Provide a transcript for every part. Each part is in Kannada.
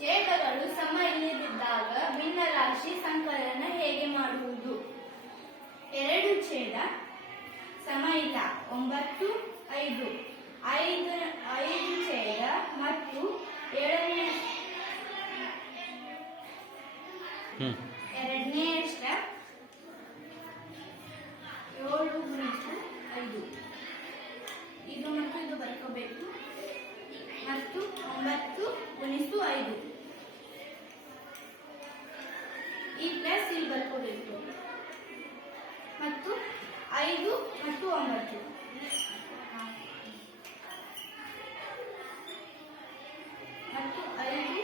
ಛೇದಗಳು ಸಮ ಇಲ್ಲದಿದ್ದಾಗ ಭಿನ್ನರಾಶಿ ಸಂಕಲನ ಹೇಗೆ ಮಾಡುವುದು? ಎರಡು ಛೇದ ಸಮ ಇಲ್ಲ, 9, 5. 5 ಛೇದ ಮತ್ತು ಎರಡನೇ ಸ್ಟೆಪ್ 7 ಗುಣಿಸು 5. ಇದು ಮತ್ತು ಇದು ಬರ್ಕೋಬೇಕು ಮತ್ತು 9 ಗುಣಿಸು 5 ಈ ಪ್ಲಸ್ ಇಲ್ಲಿ ಬರ್ಕೋಬೇಕು ಮತ್ತು 5 ಮತ್ತು 9 ಮತ್ತು 5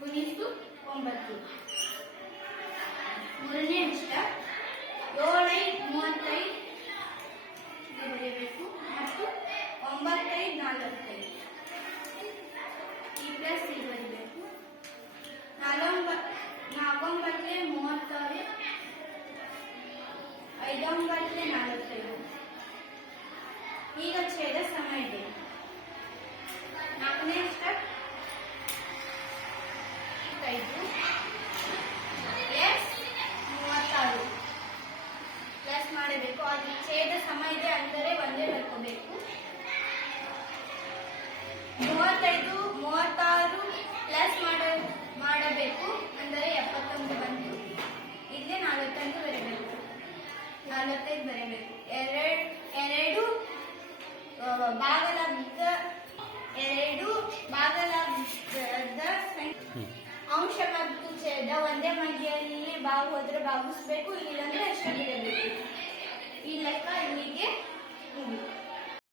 ಗುಣಿಸು 9. ಮೂರನೇ ಸ್ಟೆಪ್ 7, 35 ಬರೆಯಬೇಕು ಮತ್ತು 9, 45 ಈ ಪ್ಲಸ್ ಇಲ್ಲಿ ಬರೀಬೇಕು. 4, 36, 5, 45. ಈಗ ಛೇದ ಸಮ ಇದೆ. ನಾಲ್ಕನೇ ಸ್ಟೆಪ್ 5 36 ಪ್ಲಸ್ ಮಾಡಬೇಕು. ಅದು ಛೇದ ಸಮ ಇದೆ ಅಂದರೆ ಒಂದೇ ಬರ್ಕೋಬೇಕು. 35, 36 ಪ್ಲಸ್ ಮಾಡಬೇಕು ಅಂದರೆ 79 ಬಂತು. ಇಲ್ಲೇ 45 ಬರೀಬೇಕು, 45 ಬರೀಬೇಕು. ಎರಡು ಭಾಗಲಬ್ಧದ ಅಂಶ ಮತ್ತು ಛೇದ ಒಂದೇ ಮಧ್ಯೆಯಲ್ಲಿ ಹೋದ್ರೆ ಭಾಗಿಸ್ಬೇಕು, ಇಲ್ಲಾಂದ್ರೆ ಅಷ್ಟೇ ಬಿಡಬೇಕು. ಈ ಲೆಕ್ಕ ಇಲ್ಲಿಗೆ ಮುಗಿತು.